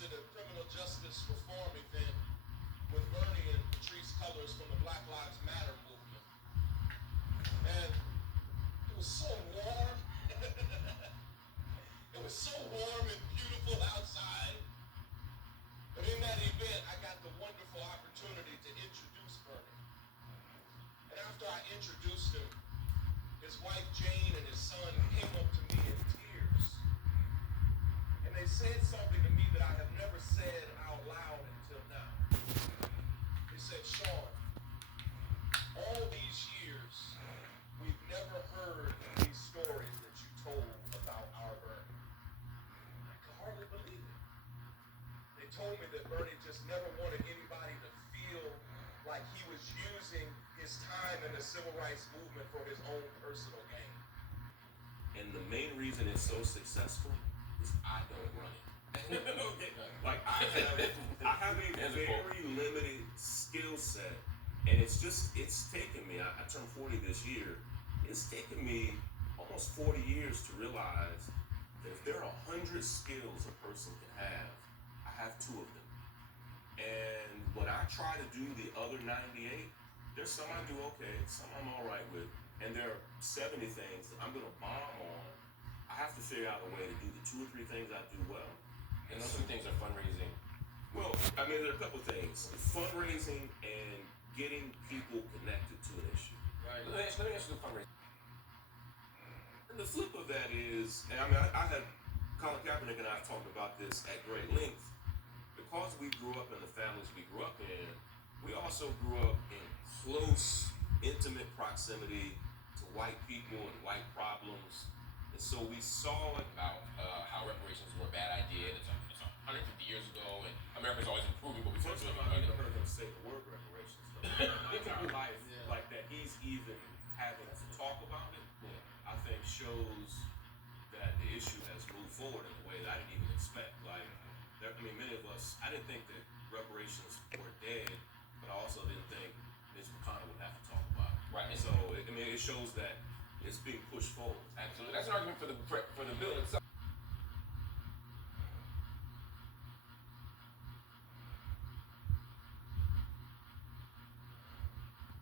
hosted a criminal justice reform event with Bernie and Patrice Cullors from the Black Lives Matter movement. And it was so warm. It was so warm and beautiful outside. But in that event, I got the wonderful opportunity to introduce Bernie. And after I introduced him, his wife Jane and his son came up to me in tears. And they said something to me that I have never said out loud until now. They said, Shaun, all these years, we've never heard these stories that you told about our Bernie. I could hardly believe it. They told me that Bernie just never wanted anybody to feel like he was using his time in the civil rights movement for his own personal gain. And the main reason it's so successful is I don't run it. Like I have a very limited skill set, and it's taken me. I turned 40 this year. It's taken me almost 40 years to realize that if there are 100 skills a person can have, I have 2 of them. And when I try to do the other 98, there's some I do okay, some I'm all right with, and there are 70 things that I'm gonna bomb on. I have to figure out a way to do the 2 or 3 things I do well. And those 2 things are fundraising. Well, I mean, there are a couple things: fundraising and getting people connected to an issue. Right. Let me ask you the fundraising. And the flip of that is, and I mean, I had Colin Kaepernick and I talked about this at great length. Because we grew up in the families we grew up in, we also grew up in close, intimate proximity to white people and white problems. And so we saw it About how reparations were a bad idea. It's 150 years ago, and America's always improving, but we first time I ever heard him say the word reparations. My entire life, like that he's even having to talk about it, I think shows that the issue has moved forward in a way that I didn't even expect. Like, many of us, I didn't think that reparations were dead, but I also didn't think Mitch McConnell would have to talk about it. Right. So, it shows that it's being pushed forward. Absolutely. That's an argument for the bill itself.